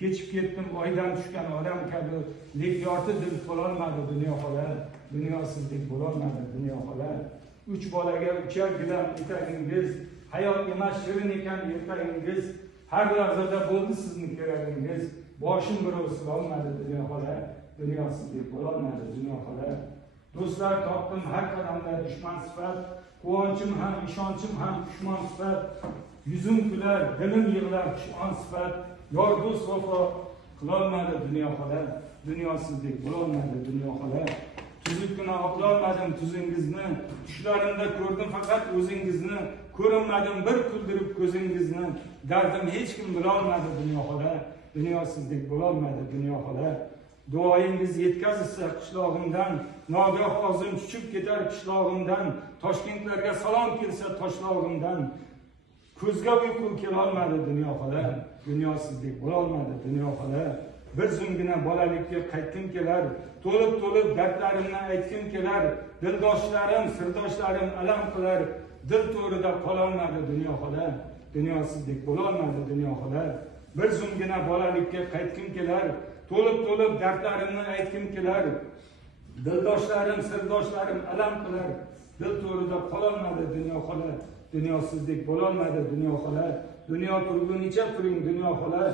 kechib ketdim oydan tushgan odam kabi, lek yorti dil bo'lolmadi dunyo xola, dunyosizlik bo'lolmadi dunyo xola. 3 bolaga uchar gilam etagingiz, hayot emas shirin ekan ertagingiz, har lahzada bo'ldi sizni keragingiz, boshim birov silolmadi dunyo xola, dunyosizlik bo'lolmadi dunyo xola. Do'stlar topdim har qadamda dushman sifat, quvonchim ham ishonchim ham dushman sifat, yuzim kular dilim yig'lar xushon sifat, yor do'st vafo qilolmadi dunyo xola, dunyosizlik bo'lolmadi dunyo xola. Tuzukkina oqlolmadim tuzingizni, tushlarimda ko'rdim faqat o'zingizni, ko'rinmadim bir kuldirib ko'zingizni, dardim hech kim bilolmadi dunyo xola, dunyosizlik bo'lolmadi dunyo xola. Duoyingiz yetkazilsa qishlog'imdan, nogoh og'zim tushib ketar qishlog'imdan, Toshkentlarga salom kelsa toshlog'imdan, ko'zga uyqu kelolmadi dunyo xola, dunyosizlik bo'lolmadi dunyo xola. Bir zumgina bolalikka qaytkim kelar, to'lib dardlarimni aytkim kelar, dildoshlarim, sirdoshlarim alam qilar, dil to'rida qololmadi dunyo xola, dunyosizlik bo'lolmadi dunyo xola. Bir zumgina bolalikka qaytkim kelar, to'lib dardlarimni aytkim kelar, dildoshlarim, sirdoshlarim alam qilar, dil to'rida qololmadi dunyo xola, dunyosizlik bo'lolmadi dunyo xola. Dunyo turgunicha turing dunyo xola,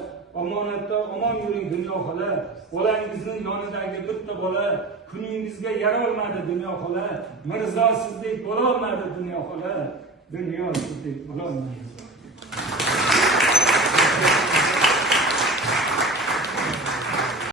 omonatda omon yuring dunyo xola. Bolangizning yonidagi bitta bola kuningizga yarolmadi dunyo xola, mirzosizlik bo'lolmadi dunyo xola, dunyosizlik bo'lolmadi.